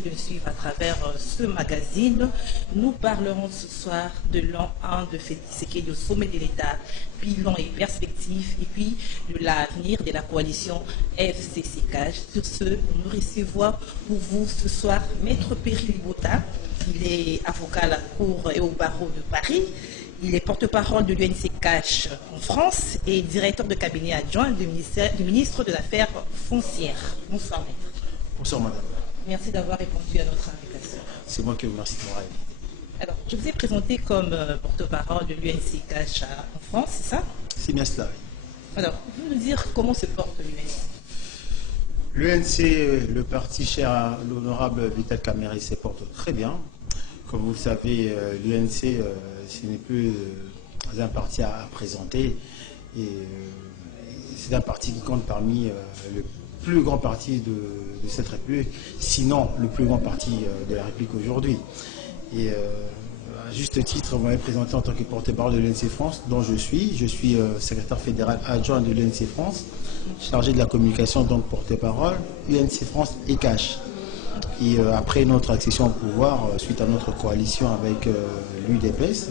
merci de nous suivre à travers ce magazine. Nous parlerons ce soir de l'an 1 de Félix Tshisekedi au sommet de l'État, bilan et perspectives, et puis de l'avenir de la coalition FCCK. Sur ce, nous recevons pour vous ce soir Maître Perry Libota. Il est avocat à la Cour et au barreau de Paris. Il est porte-parole de l'UNCKH en France et directeur de cabinet adjoint du ministre des Affaires foncières. Bonsoir, maître. Bonsoir, madame. Merci d'avoir répondu à notre invitation. C'est moi qui vous remercie de m'avoir invité. Alors, je vous ai présenté comme porte-parole de l'UNCKH en France, c'est ça? C'est bien cela, oui. Alors, vous nous dire comment se porte l'UNC? L'UNC, le parti cher à l'honorable Vital Kamerhe, se porte très bien. Comme vous le savez, l'UNC, ce n'est plus un parti à présenter. Et c'est un parti qui compte parmi le plus grand parti de cette République, sinon le plus grand parti de la République aujourd'hui. Et à juste titre, vous m'avez présenté en tant que porte-parole de l'UNC France, dont je suis. Je suis secrétaire fédéral adjoint de l'UNC France, chargé de la communication, donc porte-parole, UNC France et CACH. Et après notre accession au pouvoir, suite à notre coalition avec l'UDPS,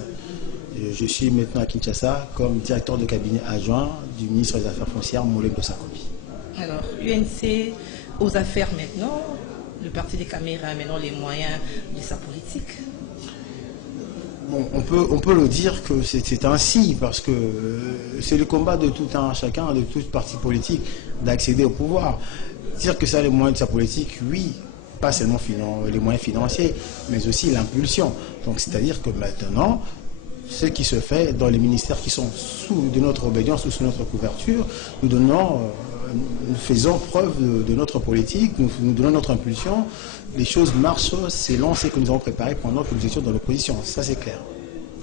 je suis maintenant à Kinshasa comme directeur de cabinet adjoint du ministre des Affaires foncières, Moulengo Sakobi. Alors, UNC aux affaires maintenant, le parti des caméras a maintenant les moyens de sa politique. Bon, on peut le dire que c'est ainsi, parce que c'est le combat de tout un chacun, de tout parti politique, d'accéder au pouvoir. Dire que ça a les moyens de sa politique, oui. Pas seulement les moyens financiers, mais aussi l'impulsion. Donc, c'est-à-dire que maintenant, ce qui se fait dans les ministères qui sont de notre obédience ou sous notre couverture, nous faisons preuve de notre politique, nous donnons notre impulsion. Les choses marchent selon ce que nous avons préparé pendant que nous étions dans l'opposition. Ça, c'est clair.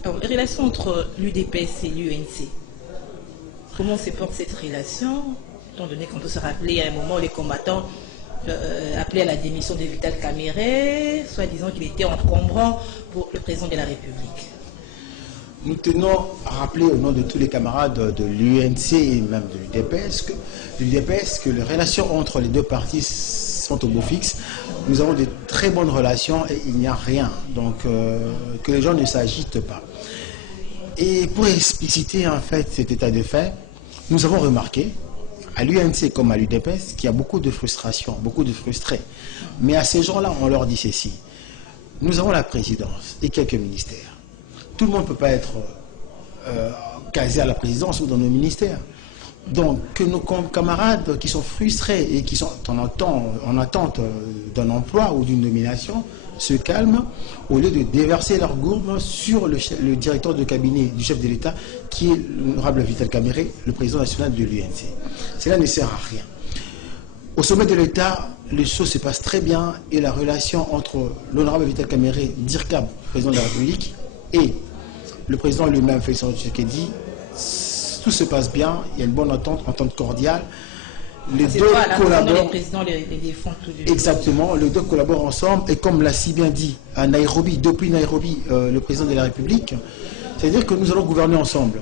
Alors, les relations entre l'UDPS et l'UNC, comment se porte cette relation, étant donné qu'on peut se rappeler à un moment les combattants appelé à la démission de Vital Kamerhe, soit disant qu'il était encombrant pour le président de la République. Nous tenons à rappeler au nom de tous les camarades de l'UNC et même de l'UDPS que les relations entre les deux partis sont au beau fixe. Nous avons de très bonnes relations et il n'y a rien. Donc que les gens ne s'agitent pas. Et pour expliciter en fait cet état de fait, nous avons remarqué à l'UNC comme à l'UDPS, qu'il y a beaucoup de frustration, beaucoup de frustrés. Mais à ces gens-là, on leur dit ceci. Nous avons la présidence et quelques ministères. Tout le monde ne peut pas être casé à la présidence ou dans nos ministères. Donc, que nos camarades qui sont frustrés et qui sont en attente d'un emploi ou d'une nomination se calment au lieu de déverser leur gourme sur le directeur de cabinet du chef de l'État qui est l'honorable Vital Kamerhe, le président national de l'UNC. Cela ne sert à rien. Au sommet de l'État, les choses se passent très bien et la relation entre l'honorable Vital Kamerhe, DIRCAB, président de la République, et le président lui-même, Félix Tshisekedi, tout se passe bien, il y a une bonne entente cordiale. Les deux collaborent. Les présidents les défendent tous les jours. Exactement, les deux collaborent ensemble et comme l'a si bien dit à Nairobi, depuis Nairobi, le président de la République, c'est-à-dire que nous allons gouverner ensemble.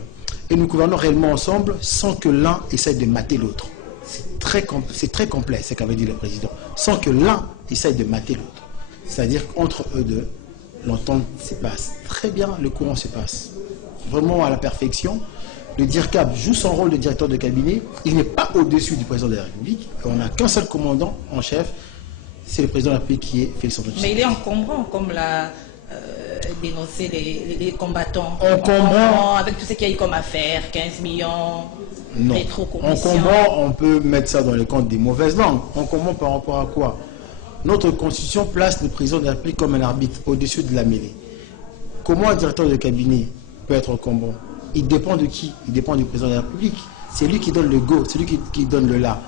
Et nous gouvernons réellement ensemble sans que l'un essaye de mater l'autre. C'est très complexe ce qu'avait dit le président. Sans que l'un essaye de mater l'autre. C'est-à-dire qu'entre eux deux, l'entente se passe très bien, le courant se passe vraiment à la perfection. Le DIRCAB joue son rôle de directeur de cabinet. Il n'est pas au-dessus du président de la République. On n'a qu'un seul commandant en chef, c'est le président de la République qui est Félix Tshisekedi. Mais il est encombrant, comme l'a dénoncé les combattants. Encombrant avec tout ce qu'il y a eu comme affaire, 15 millions, non. Rétro-commission. Encombrant, on peut mettre ça dans les comptes des mauvaises langues. Encombrant par rapport à quoi? Notre constitution place le président de la République comme un arbitre au-dessus de la mêlée. Comment un directeur de cabinet peut être encombrant? Il dépend de qui? Il dépend du président de la République. C'est lui qui donne le go, c'est lui qui donne le là.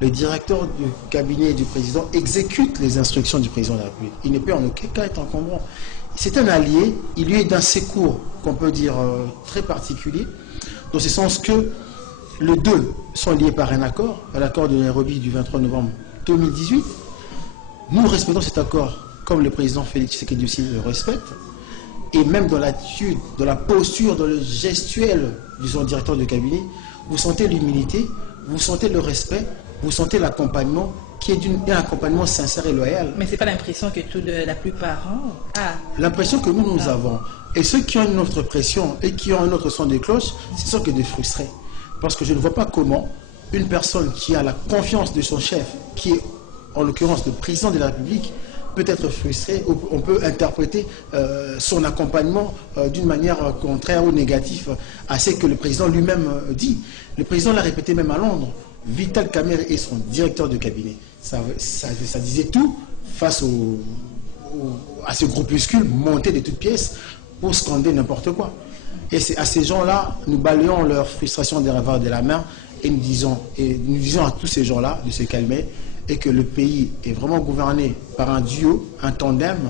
Le directeur du cabinet du président exécute les instructions du président de la République. Il ne peut en aucun cas être encombrant. C'est un allié, il lui est d'un secours qu'on peut dire très particulier, dans ce sens que les deux sont liés par un accord, l'accord de Nairobi du 23 novembre 2018. Nous respectons cet accord comme le président Félix Tshisekedi aussi le respecte. Et même dans l'attitude, dans la posture, dans le gestuel de son directeur de cabinet, vous sentez l'humilité, vous sentez le respect, vous sentez l'accompagnement qui est d'un accompagnement sincère et loyal. Mais ce n'est pas l'impression que la plupart ont. Ah. L'impression que nous avons. Et ceux qui ont une autre pression et qui ont un autre son de cloche, ce sont que des frustrés. Parce que je ne vois pas comment une personne qui a la confiance de son chef, qui est en l'occurrence le président de la République, peut être frustré. On peut interpréter son accompagnement d'une manière contraire ou négative à ce que le président lui-même dit. Le président l'a répété même à Londres. Vital Kamerhe est son directeur de cabinet. Ça disait tout face à ce groupuscule monté de toutes pièces pour scander n'importe quoi. Et c'est à ces gens-là, nous balayons leur frustration des revers de la main et nous disons à tous ces gens-là de se calmer et que le pays est vraiment gouverné par un duo, un tandem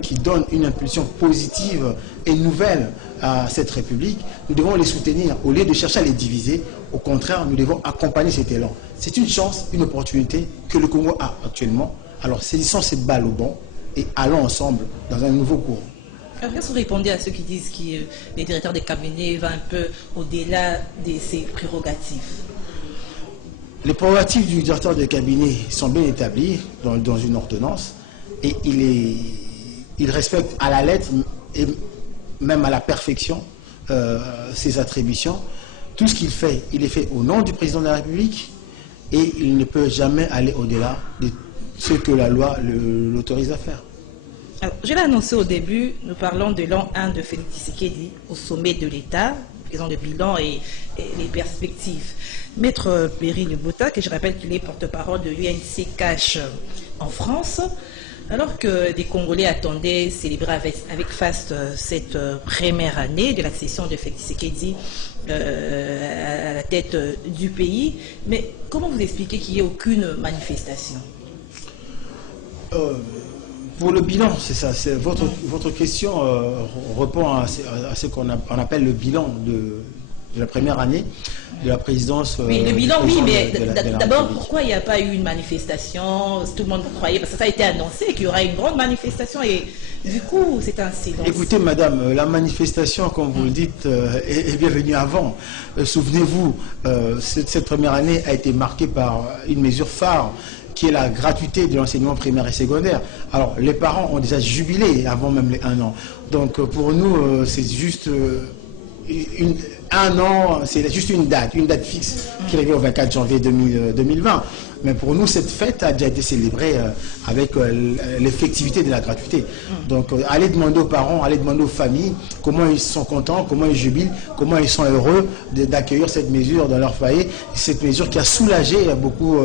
qui donne une impulsion positive et nouvelle à cette République. Nous devons les soutenir au lieu de chercher à les diviser. Au contraire, nous devons accompagner cet élan. C'est une chance, une opportunité que le Congo a actuellement. Alors saisissons cette balle au bon et allons ensemble dans un nouveau courant. Alors, qu'est-ce que vous répondez à ceux qui disent que les directeurs des cabinets vont un peu au-delà de ses prérogatives? Les prérogatives du directeur de cabinet sont bien établies dans une ordonnance et il respecte à la lettre et même à la perfection ses attributions. Tout ce qu'il fait, il est fait au nom du président de la République et il ne peut jamais aller au-delà de ce que la loi l'autorise à faire. Alors, je l'ai annoncé au début, nous parlons de l'an 1 de Félix Tshisekedi au sommet de l'État, présent de bilan et les perspectives. Maître Perry Lebota, que je rappelle qu'il est porte-parole de l'UNC Cash en France, alors que des Congolais attendaient célébrer avec faste cette première année de l'accession de Félix Tshisekedi à la tête du pays. Mais comment vous expliquez qu'il n'y ait aucune manifestation? Pour le bilan, c'est ça. Votre question répond à ce qu'on appelle le bilan de la première année de la présidence. Oui, le bilan, oui, mais d'abord, pourquoi il n'y a pas eu une manifestation? Tout le monde croyait, parce que ça a été annoncé qu'il y aura une grande manifestation et du coup, c'est un silence. Écoutez, madame, la manifestation, comme vous le dites, est bien venue avant. Souvenez-vous, cette première année a été marquée par une mesure phare, qui est la gratuité de l'enseignement primaire et secondaire. Alors, les parents ont déjà jubilé avant même les 1 an. Donc, pour nous, c'est juste un an, c'est juste une date fixe qui revient au 24 janvier 2020. Mais pour nous, cette fête a déjà été célébrée avec l'effectivité de la gratuité. Donc, allez demander aux parents, allez demander aux familles comment ils sont contents, comment ils jubilent, comment ils sont heureux d'accueillir cette mesure dans leur foyer. Cette mesure qui a soulagé beaucoup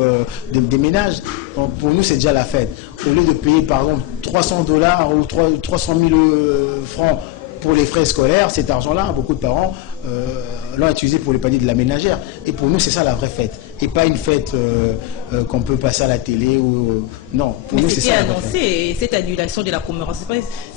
des ménages. Donc, pour nous, c'est déjà la fête. Au lieu de payer, par exemple, $300 ou 300 000 francs pour les frais scolaires, cet argent-là, beaucoup de parents l'ont utilisé pour les paniers de la ménagère. Et pour nous, c'est ça la vraie fête. Et pas une fête qu'on peut passer à la télé. Non, pour nous, c'est ça. Mais c'était annoncé, cette annulation de la commémoration.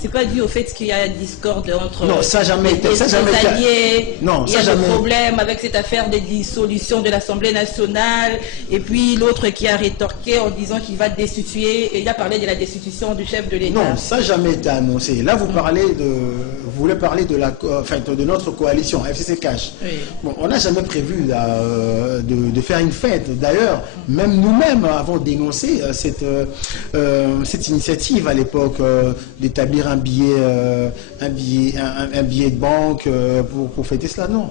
C'est pas dû au fait qu'il y a un discorde entre non, ça jamais été. Ça jamais alliés. Non, il y a des problèmes avec cette affaire de dissolution de l'Assemblée nationale. Et puis l'autre qui a rétorqué en disant qu'il va destituer. Et il a parlé de la destitution du chef de l'État. Non, ça n'a jamais été annoncé. Là, vous voulez parler de notre coalition, FCC Cash. Oui. Bon, on n'a jamais prévu de faire une fête. D'ailleurs, même nous-mêmes avons dénoncé cette initiative à l'époque d'établir un billet de banque pour fêter cela. Non,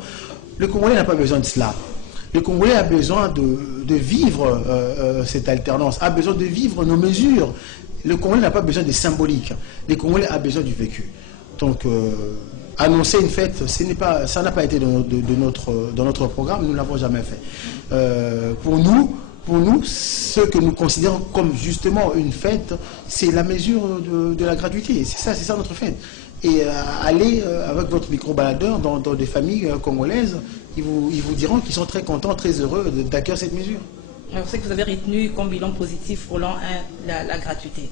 le Congolais n'a pas besoin de cela. Le Congolais a besoin de vivre cette alternance, a besoin de vivre nos mesures. Le Congolais n'a pas besoin de symbolique. Le Congolais a besoin du vécu. Donc, annoncer une fête, ça n'a pas été dans notre programme, nous ne l'avons jamais fait. Pour nous, ce que nous considérons comme justement une fête, c'est la mesure de la gratuité. C'est ça notre fête. Et aller avec votre micro-baladeur dans des familles congolaises, ils vous diront qu'ils sont très contents, très heureux d'accueillir cette mesure. Alors, c'est que vous avez retenu comme bilan positif pour l'an 1 la gratuité.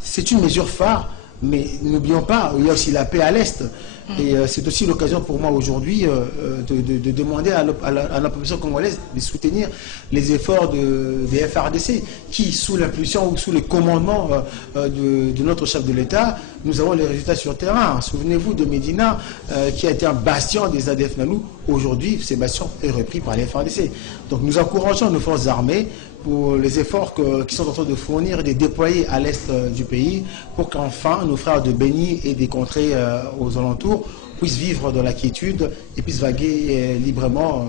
C'est une mesure phare. Mais n'oublions pas, il y a aussi la paix à l'Est. Et c'est aussi l'occasion pour moi aujourd'hui de demander à la population congolaise de soutenir les efforts des FARDC qui, sous l'impulsion ou sous le commandement de notre chef de l'État, nous avons les résultats sur le terrain. Souvenez-vous de Médina qui a été un bastion des ADF Nalou. Aujourd'hui, ces bastions est repris par les FARDC. Donc nous encourageons nos forces armées pour les efforts qu'ils sont en train de fournir et de déployer à l'est du pays pour qu'enfin nos frères de Béni et des contrées aux alentours puissent vivre dans la quiétude et puissent vaguer librement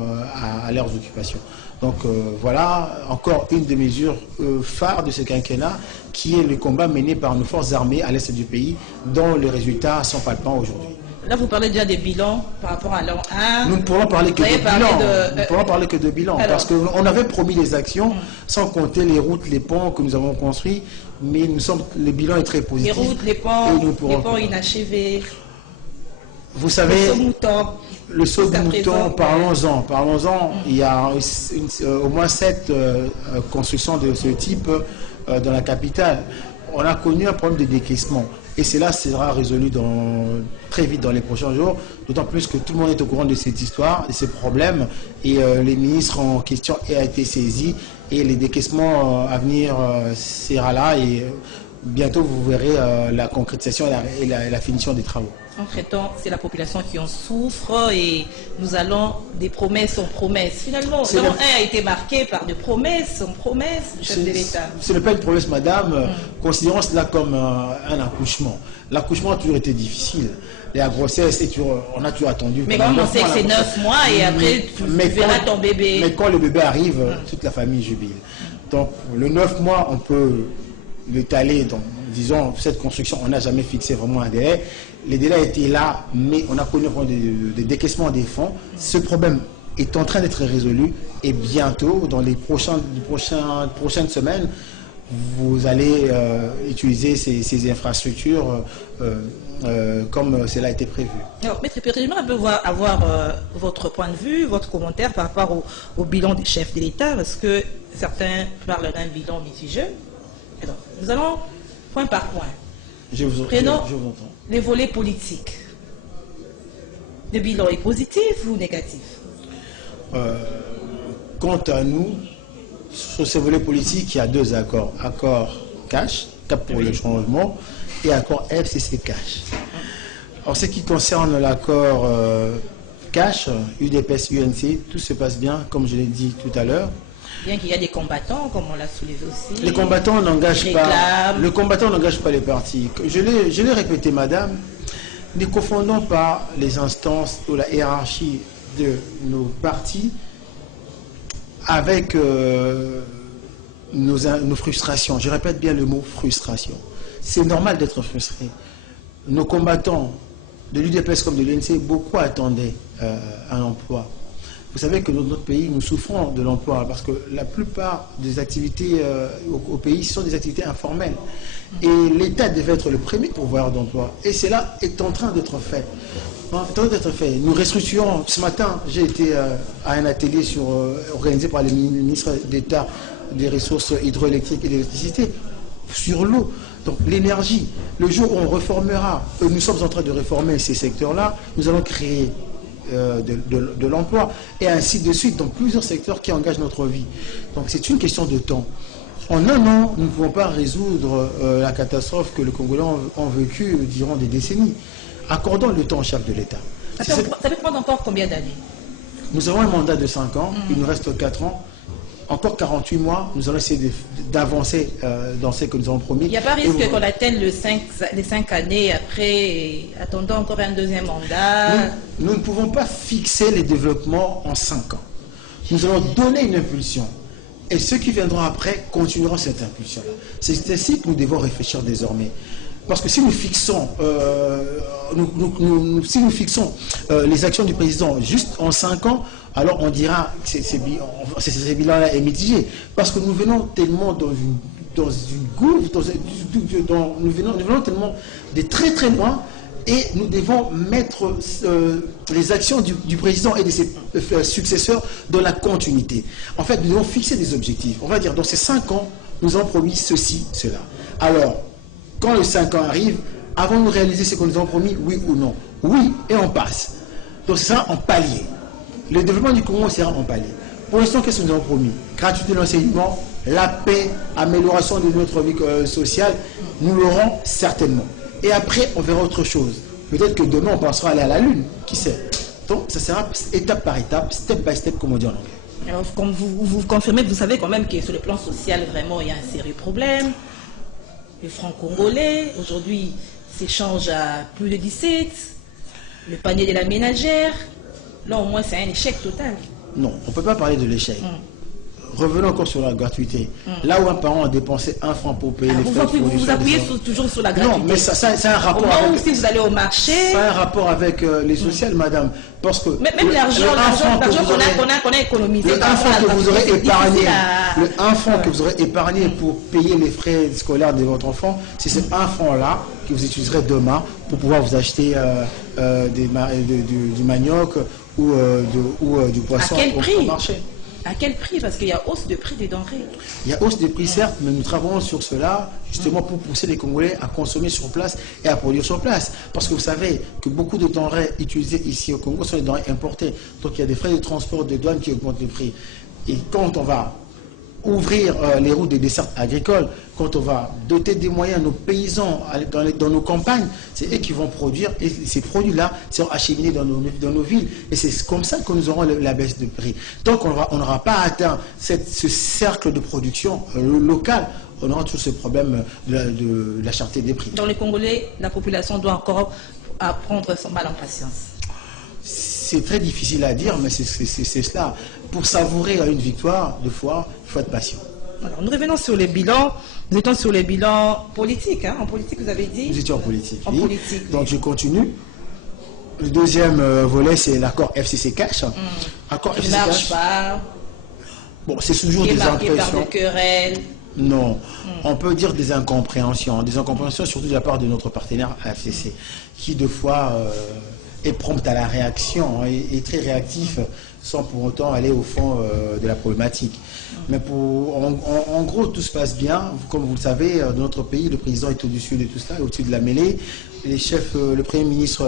à leurs occupations. Donc voilà encore une des mesures phares de ce quinquennat qui est le combat mené par nos forces armées à l'est du pays dont les résultats sont palpants aujourd'hui. Là, vous parlez déjà des bilans par rapport à l'an 1. Nous ne pourrons parler que de bilan. Nous ne pourrons parler que de bilan. Alors, parce qu'on avait promis des actions, sans compter les routes, les ponts que nous avons construits. Mais le bilan est très positif. Les routes, les ponts inachevés. Vous savez, le saut de mouton, parlons-en. Il y a au moins 7 constructions de ce type dans la capitale. On a connu un problème de décaissement. Et cela sera résolu très vite dans les prochains jours, d'autant plus que tout le monde est au courant de cette histoire, de ces problèmes, et les ministres en question ont été saisis, et les décaissements à venir sera là, et bientôt vous verrez la concrétisation et la finition des travaux. Entre-temps, c'est la population qui en souffre et nous allons des promesses en promesses. Finalement, l'an 1 a été marqué par des promesses en promesses du chef de l'État. Ce n'est pas une promesse, madame. Considérons cela comme un accouchement. L'accouchement a toujours été difficile. La grossesse, on a toujours attendu. Mais comme on sait que c'est 9 mois et après tu verras ton bébé. Mais quand le bébé arrive, toute la famille jubile. Donc le 9 mois, on peut l'étaler dans, disons, cette construction, on n'a jamais fixé vraiment un délai. Les délais étaient là, mais on a connu des décaissements des fonds. Ce problème est en train d'être résolu et bientôt, dans les prochaines semaines, vous allez utiliser ces infrastructures comme cela a été prévu. Alors, Maître Pierre, j'aimerais avoir votre point de vue, votre commentaire par rapport au bilan des chefs de l'État, parce que certains parlent d'un bilan mitigé. Alors, nous allons point par point. Prenons les volets politiques. Le bilan est positif ou négatif? Quant à nous, sur ces volets politiques, il y a 2 accords. Accord cash, Cap pour le changement, et accord FCC cash. En ce qui concerne l'accord cash, UDPS, UNC, tout se passe bien, comme je l'ai dit tout à l'heure. Bien qu'il y a des combattants, comme on l'a soulevé aussi. Les combattants n'engagent pas les partis. Je l'ai répété, madame, ne confondons pas les instances ou la hiérarchie de nos partis avec nos frustrations. Je répète bien le mot frustration. C'est normal d'être frustré. Nos combattants de l'UDPS comme de l'UNC, beaucoup attendaient un emploi. Vous savez que dans notre pays, nous souffrons de l'emploi parce que la plupart des activités au pays sont des activités informelles. Et l'État devait être le premier pourvoyeur d'emploi. Et cela est en train d'être fait. Nous restructurons. Ce matin, j'ai été à un atelier organisé par le ministre d'État des Ressources hydroélectriques et de l'électricité sur l'eau. Donc l'énergie, le jour où on réformera, nous sommes en train de réformer ces secteurs-là, nous allons créer de l'emploi et ainsi de suite dans plusieurs secteurs qui engagent notre vie. Donc c'est une question de temps. En un an, nous ne pouvons pas résoudre la catastrophe que les Congolais ont vécue durant des décennies. Accordons le temps au chef de l'État. Ça peut prendre encore combien d'années? Nous avons un mandat de 5 ans, il nous reste 4 ans. Encore 48 mois, nous allons essayer d'avancer dans ce que nous avons promis. Il n'y a pas risque qu'on atteigne les 5 années après, attendant encore un deuxième mandat? Nous ne pouvons pas fixer les développements en 5 ans. Nous allons donner une impulsion. Et ceux qui viendront après continueront cette impulsion-là. C'est ainsi que nous devons réfléchir désormais. Parce que si nous fixons, les actions du président juste en 5 ans, alors on dira que ce bilan-là est mitigé. Parce que nous venons tellement dans une gouffre, nous venons tellement de très très loin, et nous devons mettre les actions du président et de ses successeurs dans la continuité. En fait, nous devons fixer des objectifs. On va dire, dans ces 5 ans, nous avons promis ceci, cela. Alors, quand les 5 ans arrivent, avons-nous de réaliser ce que nous avons promis, oui ou non? Oui, et on passe. Donc, c'est ça en palier. Le développement du Congo sera en palier. Pour l'instant, qu'est-ce que nous avons promis? Gratuité de l'enseignement, la paix, amélioration de notre vie sociale, nous l'aurons certainement. Et après, on verra autre chose. Peut-être que demain, on pensera aller à la Lune. Qui sait? Donc, ça sera étape par étape, step by step, comme on dit en anglais. Alors, comme vous confirmez, vous savez quand même que sur le plan social, vraiment, il y a un sérieux problème. Les francs congolais, aujourd'hui, s'échangent à plus de 17. Le panier de la ménagère, là, au moins, c'est un échec total. Non, on ne peut pas parler de l'échec. Revenons encore sur la gratuité. Là où un parent a dépensé 1 franc pour payer les frais de fourniture. Vous appuyez toujours sur la gratuité. Non, mais ça a un rapport avec... si vous allez au marché... Ça a un rapport avec les sociales, madame. Parce que... Même l'argent qu'on a économisé... Le 1 franc que vous aurez épargné, le 1 franc que vous aurez épargné pour payer les frais scolaires de votre enfant, c'est ce 1 franc-là que vous utiliserez demain pour pouvoir vous acheter du manioc ou du poisson au marché. À quel prix? Parce qu'il y a hausse de prix des denrées. Il y a hausse de prix, certes, mais nous travaillons sur cela justement pour pousser les Congolais à consommer sur place et à produire sur place. Parce que vous savez que beaucoup de denrées utilisées ici au Congo sont des denrées importées. Donc il y a des frais de transport, de douane qui augmentent le prix. Et quand on va ouvrir les routes des dessertes agricoles, quand on va doter des moyens nos paysans dans nos campagnes, c'est eux qui vont produire et ces produits-là seront acheminés dans nos villes. Et c'est comme ça que nous aurons la baisse de prix. Tant qu'on n'aura pas atteint ce cercle de production local, on aura toujours ce problème de la cherté des prix. Dans les Congolais, la population doit encore apprendre son mal en patience. C'est très difficile à dire, mais c'est cela. Pour savourer une victoire, des fois, il faut être patient. Alors, nous revenons sur les bilans. Nous étions sur les bilans politiques. Hein. En politique, vous avez dit? Nous étions en politique. En politique, oui. Donc, je continue. Le deuxième volet, c'est l'accord FCC Cash. Accord FCC Cash. Ne marche pas. Bon, c'est toujours des impressions. Par des querelles. Non, on peut dire des incompréhensions surtout de la part de notre partenaire FCC, qui de fois est prompt à la réaction et très réactif sans pour autant aller au fond de la problématique. Mais en gros, tout se passe bien. Comme vous le savez, dans notre pays, le président est au-dessus de tout cela, au-dessus de la mêlée. Les chefs, le Premier ministre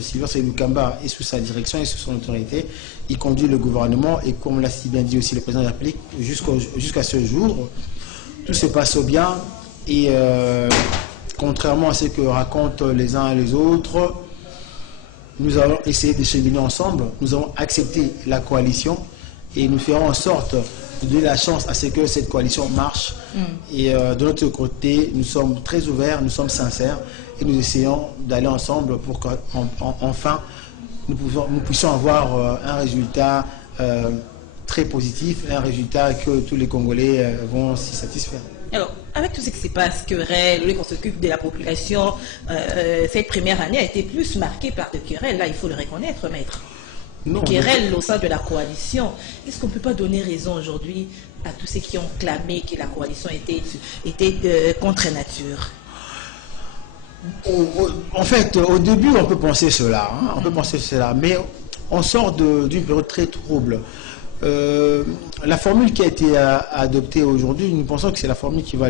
Sylvain Seydou Kamba est sous sa direction et sous son autorité. Il conduit le gouvernement et comme l'a si bien dit aussi le président de la République, jusqu'à ce jour, tout se passe bien et contrairement à ce que racontent les uns et les autres, nous allons essayer de cheminer ensemble, nous avons accepté la coalition et nous ferons en sorte de donner la chance à ce que cette coalition marche. Et de notre côté, nous sommes très ouverts, nous sommes sincères et nous essayons d'aller ensemble pour qu'enfin nous puissions avoir un résultat très positif, un résultat que tous les Congolais vont s'y satisfaire. Alors, avec tout ce qui se passe, querelles, qu'on s'occupe de la population, cette première année a été plus marquée par des querelles. Là, il faut le reconnaître, maître. Non, querelles au sein de la coalition. Est-ce qu'on ne peut pas donner raison aujourd'hui à tous ceux qui ont clamé que la coalition était contre nature? En fait, au début, on peut penser cela. On peut penser cela, mais on sort d'une période très trouble. La formule qui a été adoptée aujourd'hui, nous pensons que c'est la formule qui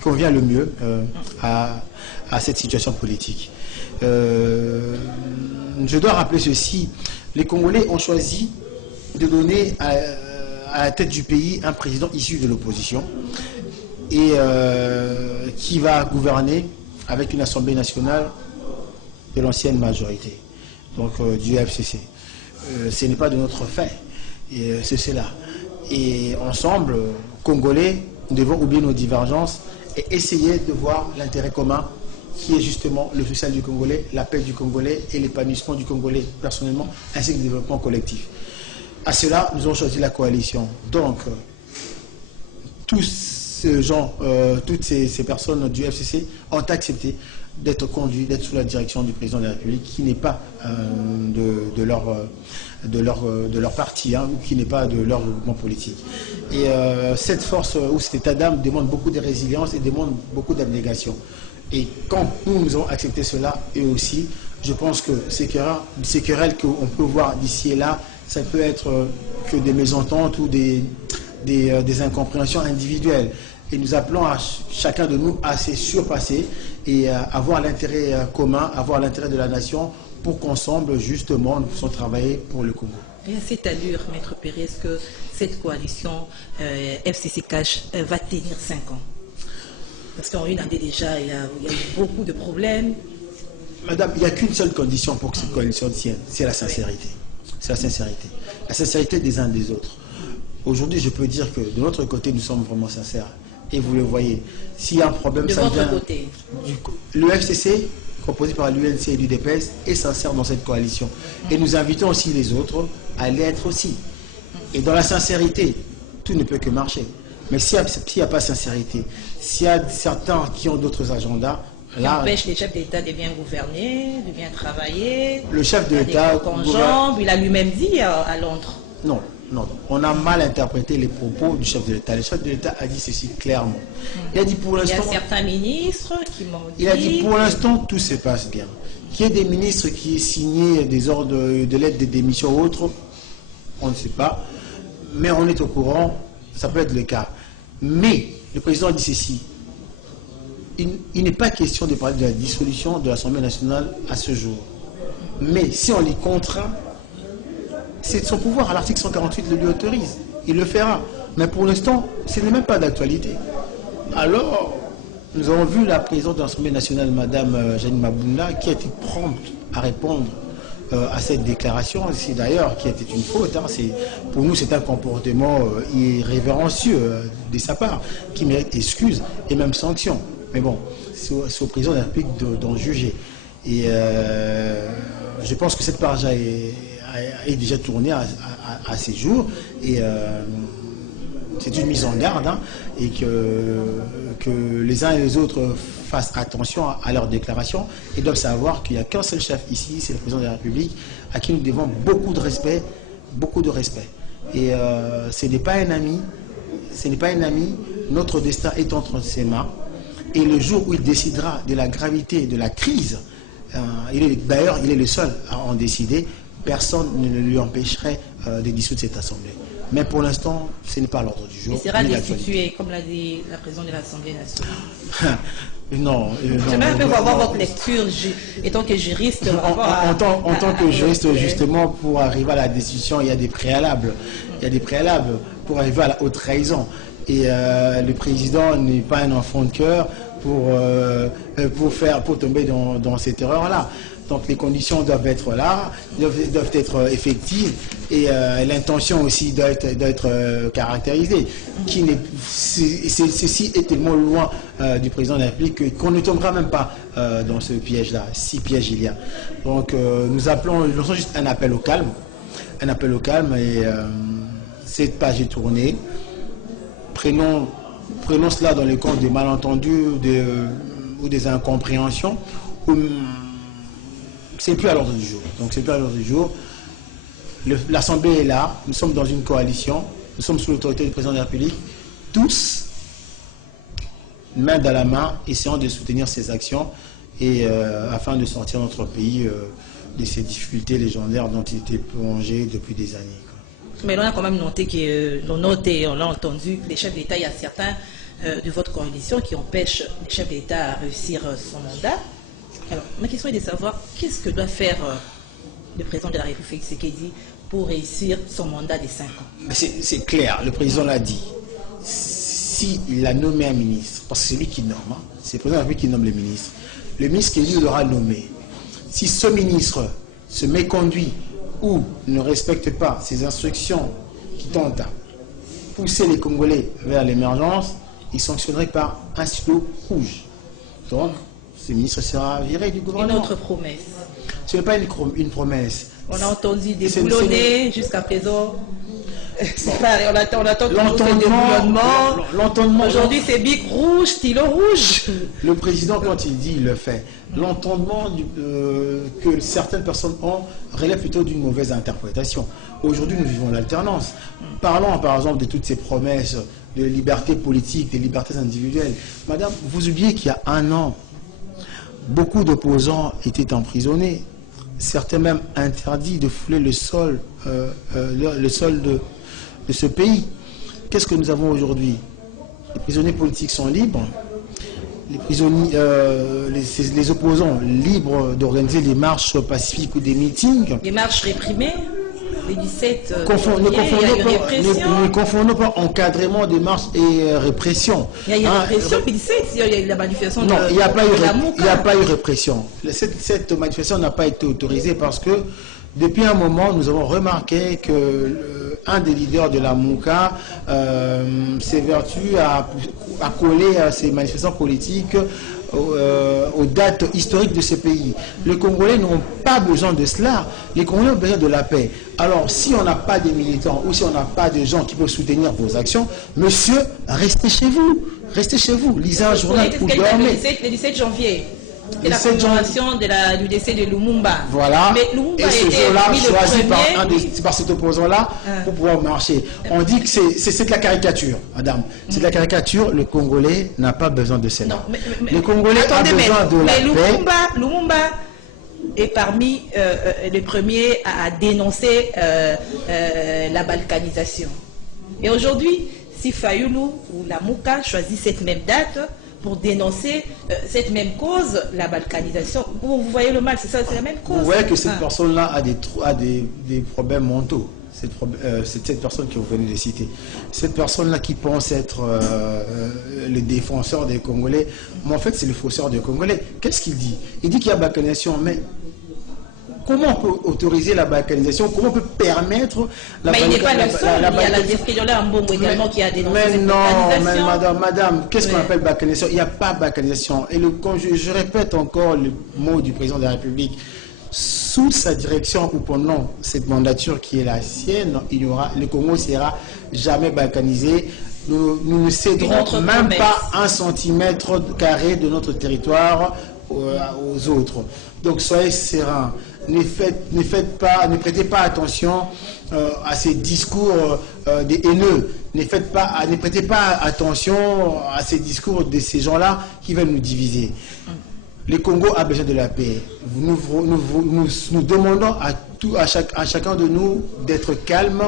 convient le mieux à cette situation politique. Je dois rappeler ceci, les Congolais ont choisi de donner à la tête du pays un président issu de l'opposition et qui va gouverner avec une Assemblée nationale de l'ancienne majorité, donc du FCC. Ce n'est pas de notre fait. Et c'est cela. Et ensemble, Congolais, nous devons oublier nos divergences et essayer de voir l'intérêt commun qui est justement le social du Congolais, la paix du Congolais et l'épanouissement du Congolais personnellement, ainsi que le développement collectif. À cela, nous avons choisi la coalition. Donc, tous ces gens, toutes ces personnes du FCC ont accepté d'être conduits, d'être sous la direction du président de la République, qui n'est pas de leur parti, ou qui n'est pas de leur mouvement politique. Et cette force ou cet état d'âme demande beaucoup de résilience et demande beaucoup d'abnégation. Et quand nous avons accepté cela, eux aussi, je pense que ces querelles qu'on peut voir d'ici et là, ça peut être que des mésententes ou des incompréhensions individuelles. Et nous appelons à chacun de nous à se surpasser et à avoir l'intérêt commun, avoir l'intérêt de la nation pour qu'ensemble, justement, nous puissions travailler pour le Congo. Et à cette allure, Maître Perry, est-ce que cette coalition FCC Cash va tenir 5 ans? Parce qu'en une année déjà, il y a eu beaucoup de problèmes. Madame, il n'y a qu'une seule condition pour que cette coalition tienne, c'est la sincérité. C'est la sincérité. La sincérité des uns des autres. aujourd'hui, je peux dire que de notre côté, nous sommes vraiment sincères. Et vous le voyez, s'il y a un problème, De ça votre vient côté. Le FCC, composé par l'UNC et l'UDPS, est sincère dans cette coalition. Et nous invitons aussi les autres à l'être aussi. Et dans la sincérité, tout ne peut que marcher. Mais s'il n'y a pas de sincérité, s'il y a certains qui ont d'autres agendas, Qui empêche les chefs d'État de bien gouverner, de bien travailler. le chef de Il y a l'État... des conjoncts, il a lui-même dit à Londres. Non, non, on a mal interprété les propos du chef de l'État. Le chef de l'État a dit ceci clairement. Il a dit pour Il y l'instant... a certains ministres qui m'ont dit... Il a dit pour l'instant tout se passe bien. Qu'il y ait des ministres qui aient signé des ordres de lettres de démission ou autres, on ne sait pas. Mais on est au courant, ça peut être le cas. Mais le président dit ceci. Il n'est pas question de parler de la dissolution de l'Assemblée nationale à ce jour. Mais si on l'y contraint, c'est de son pouvoir. À l'article 148 le lui autorise. Il le fera. Mais pour l'instant, ce n'est même pas d'actualité. Alors, nous avons vu la présidente de l'Assemblée nationale, Madame Janine Mabunda, qui a été prompte à répondre à cette déclaration. C'est d'ailleurs qui était une faute. Hein. Pour nous, c'est un comportement irrévérencieux de sa part, qui mérite excuse et même sanction. Mais bon, c'est au président de la République d'en juger. Et je pense que cette page est déjà tournée à ces jours. Et c'est une mise en garde, hein, et que les uns et les autres fassent attention à leurs déclarations et doivent savoir qu'il n'y a qu'un seul chef ici, c'est le président de la République, à qui nous devons beaucoup de respect, beaucoup de respect. Et ce n'est pas un ami, notre destin est entre ses mains. Et le jour où il décidera de la gravité de la crise, d'ailleurs, il est le seul à en décider, personne ne lui empêcherait de dissoudre cette assemblée. Mais pour l'instant, ce n'est pas à l'ordre du jour. Il sera destitué, comme l'a dit la présidente de l'Assemblée nationale. Non. J'aimerais un peu avoir votre lecture, étant que juriste. En tant que juriste, justement, pour arriver à la destitution, il y a des préalables. Il y a des préalables pour arriver à la haute trahison. Et le président n'est pas un enfant de cœur pour tomber dans cette erreur-là. Donc les conditions doivent être là, doivent être effectives, et l'intention aussi doit être caractérisée. Ceci est tellement loin du président de la République qu'on ne tombera même pas dans ce piège-là, si piège il y a. Donc nous lançons juste un appel au calme, et cette page est tournée. Prenons cela dans le compte des malentendus ou des incompréhensions. C'est plus à l'ordre du jour. Donc c'est plus à l'ordre du jour. L'Assemblée est là. Nous sommes dans une coalition. Nous sommes sous l'autorité du président de la République. Tous, main dans la main, essayant de soutenir ces actions et afin de sortir notre pays de ces difficultés légendaires dont il était plongé depuis des années. Mais on a quand même noté on l'a entendu, les chefs d'État, il y a certains de votre coalition qui empêchent les chefs d'État à réussir son mandat. Alors, ma question est de savoir qu'est-ce que doit faire le président de la République, Tshisekedi, pour réussir son mandat de 5 ans. C'est clair, le président l'a dit. S'il a nommé un ministre, parce que c'est lui qui nomme, hein, c'est le président de la République qui nomme le ministre qui lui l'aura nommé. Si ce ministre se méconduit ou ne respecte pas ses instructions qui tentent à pousser les Congolais vers l'émergence, il sanctionnerait par un stylo rouge. Donc, ce ministre sera viré du gouvernement. Une autre promesse. Ce n'est pas une promesse. On a entendu des boulonnais jusqu'à présent. On attend toujours des déboulonnements. L'entendement. Aujourd'hui, c'est bic rouge, stylo rouge. Le président, quand il dit, il le fait. L'entendement que certaines personnes ont relève plutôt d'une mauvaise interprétation. Aujourd'hui, nous vivons l'alternance. Parlons, par exemple, de toutes ces promesses de liberté politique, des libertés individuelles. Madame, vous oubliez qu'il y a un an, beaucoup d'opposants étaient emprisonnés. Certains même interdits de fouler le sol de ce pays. Qu'est-ce que nous avons aujourd'hui? Les prisonniers politiques sont libres. Les prisonniers, les opposants libres d'organiser des marches pacifiques ou des meetings. Des marches réprimées. Les 17 ne confondons pas encadrement des marches et répression. Il y a une répression, puis 17, il y a la manifestation de... Non, il n'y a pas eu répression. Cette manifestation n'a pas été autorisée parce que Depuis un moment, nous avons remarqué que un des leaders de la Mouka s'évertue à coller ces manifestants politiques aux dates historiques de ce pays. Les Congolais n'ont pas besoin de cela. Les Congolais ont besoin de la paix. Alors, si on n'a pas de militants ou si on n'a pas de gens qui peuvent soutenir vos actions, monsieur, restez chez vous. Restez chez vous. Lisez un journal ou dormez. Le 17 janvier. C'est la commémoration du décès de Lumumba. Voilà. Mais Lumumba et ce jour-là, choisi par cet opposant-là Ah. pour pouvoir marcher. On dit que c'est de la caricature, madame. C'est de la caricature. Le Congolais n'a pas besoin de cela. Non, mais le Congolais a besoin de la paix. Lumumba est parmi les premiers à dénoncer la balkanisation. Et aujourd'hui, si Fayulu ou la Mouka choisit cette même date pour dénoncer cette même cause, la balkanisation, vous voyez le mal, c'est ça, c'est la même cause. Vous voyez que cette personne-là a des problèmes mentaux. Cette personne que vous venez de citer. Cette personne-là qui pense être le défenseur des Congolais, mais en fait c'est le fausseur des Congolais. Qu'est-ce qu'il dit? Il dit qu'il y a balkanisation, mais comment on peut autoriser la balkanisation? Comment on peut permettre la balkanisation? Mais il n'est pas le seul. Il y a la Friola Mbongo également qui a dénoncé cette balkanisation. Mais madame, qu'est-ce qu'on appelle balkanisation? Il n'y a pas balkanisation. Et quand je répète encore le mot du président de la République, sous sa direction ou pendant cette mandature qui est la sienne, le Congo ne sera jamais balkanisé. Nous ne céderons même pas 1 centimètre carré de notre territoire aux autres. Donc soyez sereins. Ne prêtez pas attention à ces discours des haineux. Ne prêtez pas attention à ces discours de ces gens-là qui veulent nous diviser. Le Congo a besoin de la paix. Nous demandons à chacun de nous d'être calme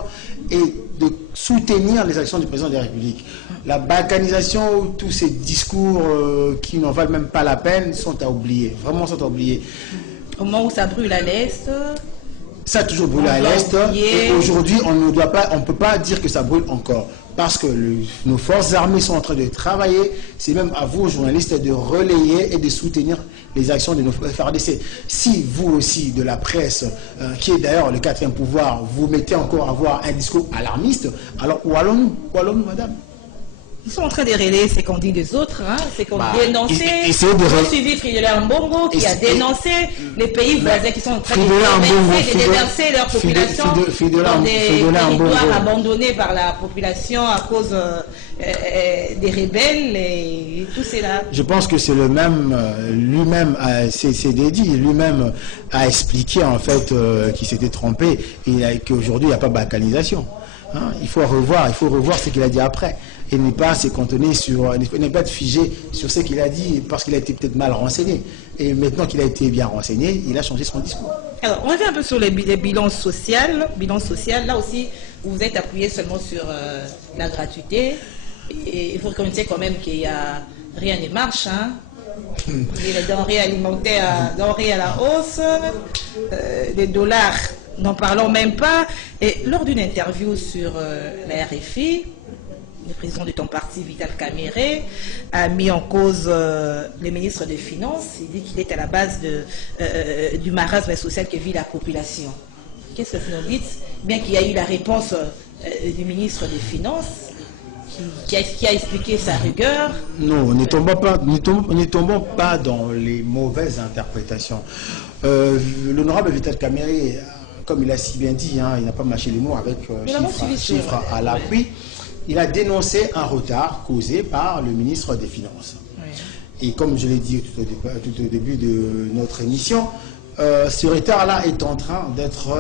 et de soutenir les actions du président de la République. La balkanisation, tous ces discours qui n'en valent même pas la peine sont à oublier. Vraiment sont à oublier. Au moment où ça brûle à l'Est, ça a toujours brûlé à l'Est. Et aujourd'hui, on ne peut pas dire que ça brûle encore. Parce que nos forces armées sont en train de travailler. C'est même à vous, journalistes, de relayer et de soutenir les actions de nos FARDC. Si vous aussi, de la presse, qui est d'ailleurs le 4e pouvoir, vous mettez encore à avoir un discours alarmiste, alors où allons-nous, madame? Ils sont en train de relayer ce qu'on dit des autres, hein, c'est qu'on dénonçait, on suivi Friola Mbongo qui a dénoncé les pays voisins qui sont en train de déverser leur population dans des territoires abandonnés par la population à cause des rebelles et tout cela. Je pense que c'est le même, lui-même, c'est dédié, lui-même a expliqué en fait qu'il s'était trompé et qu'aujourd'hui il n'y a pas de balkanisation. Hein, il faut revoir ce qu'il a dit après et ne pas se cantonner ne pas être figé sur ce qu'il a dit parce qu'il a été peut-être mal renseigné. Et maintenant qu'il a été bien renseigné, il a changé son discours. Alors, on revient un peu sur les bilans sociaux. Là aussi, vous êtes appuyé seulement sur la gratuité. Et il faut reconnaître quand même qu'il n'y a rien ne marche. Hein. Les denrées alimentaires, denrées à la hausse, les dollars, n'en parlons même pas. Et lors d'une interview sur la RFI, le président de ton parti, Vital Kamerhe, a mis en cause le ministre des Finances. Il dit qu'il est à la base du marasme social que vit la population. Qu'est-ce que vous nous dites? Bien qu'il y a eu la réponse du ministre des Finances, qui a expliqué sa rigueur. Non, ne tombons pas dans les mauvaises interprétations. L'honorable Vital Kamerhe, comme il a si bien dit, hein, il n'a pas mâché les mots avec chiffres à l'appui. Il a dénoncé un retard causé par le ministre des Finances. Oui. Et comme je l'ai dit tout au début de notre émission, ce retard-là est en train d'être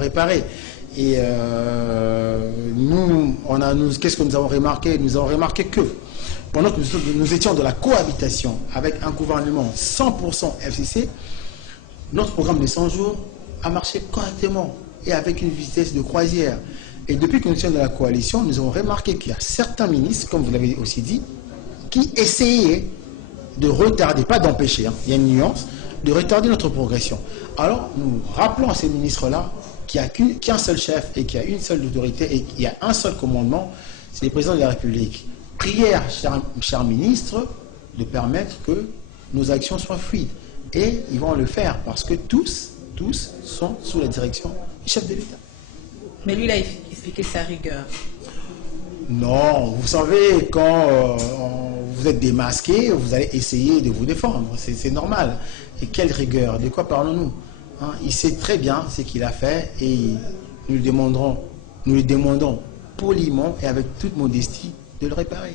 réparé. Et qu'est-ce que nous avons remarqué? Nous avons remarqué que pendant que nous étions dans la cohabitation avec un gouvernement 100% FCC, notre programme de 100 jours a marché correctement et avec une vitesse de croisière. Et depuis que nous sommes dans la coalition, nous avons remarqué qu'il y a certains ministres, comme vous l'avez aussi dit, qui essayaient de retarder, pas d'empêcher, hein, il y a une nuance, de retarder notre progression. Alors, nous rappelons à ces ministres-là qu'il n'y a qu'un seul chef et qu'il y a une seule autorité et qu'il y a un seul commandement, c'est le président de la République. Prière, cher ministre, de permettre que nos actions soient fluides. Et ils vont le faire parce que tous tous sont sous la direction du chef de l'État. Mais lui, il a expliqué sa rigueur. Non, vous savez, quand vous êtes démasqué, vous allez essayer de vous défendre. C'est normal. Et quelle rigueur? De quoi parlons-nous? Hein? Il sait très bien ce qu'il a fait et nous lui demandons poliment et avec toute modestie de le réparer.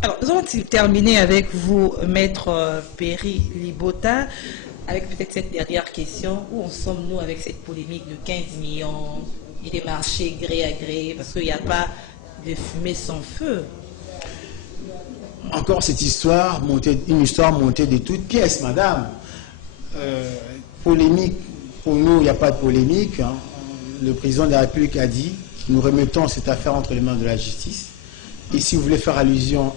Alors, nous allons terminer avec vous, Maître Perry Libota, avec peut-être cette dernière question. Où en sommes-nous avec cette polémique de 15 millions et des marchés gré à gré? Parce qu'il n'y a pas de fumée sans feu. Encore cette histoire, une histoire montée de toutes pièces, madame. Polémique, pour nous, il n'y a pas de polémique. Hein. Le président de la République a dit, nous remettons cette affaire entre les mains de la justice. Et si vous voulez faire allusion,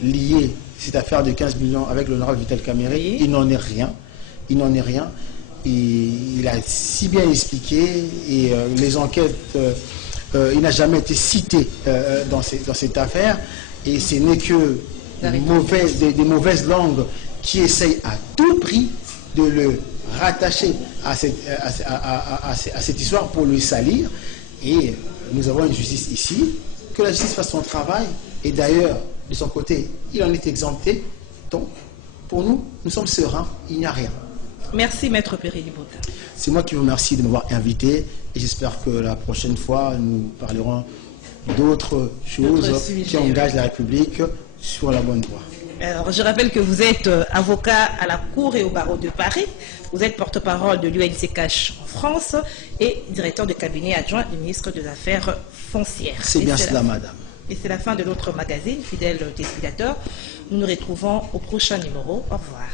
lier cette affaire de 15 millions avec l'honorable Vital Kamerhe, oui. Il n'en est rien. Il n'en est rien. Et il a si bien expliqué, et les enquêtes, il n'a jamais été cité dans cette affaire. Et ce n'est que des mauvaises langues qui essayent à tout prix de le rattacher à cette histoire pour le salir. Et nous avons une justice ici, que la justice fasse son travail. Et d'ailleurs, de son côté, il en est exempté. Donc, pour nous, nous sommes sereins, il n'y a rien. Merci, Maître Perry Libota. C'est moi qui vous remercie de m'avoir invité et j'espère que la prochaine fois, nous parlerons d'autres choses qui engagent la République sur la bonne voie. Alors, je rappelle que vous êtes avocat à la Cour et au barreau de Paris. Vous êtes porte-parole de l'UNCKH en France et directeur de cabinet adjoint du ministre des Affaires foncières. C'est bien cela, madame. Et c'est la fin de notre magazine, fidèles téléspectateurs. Nous nous retrouvons au prochain numéro. Au revoir.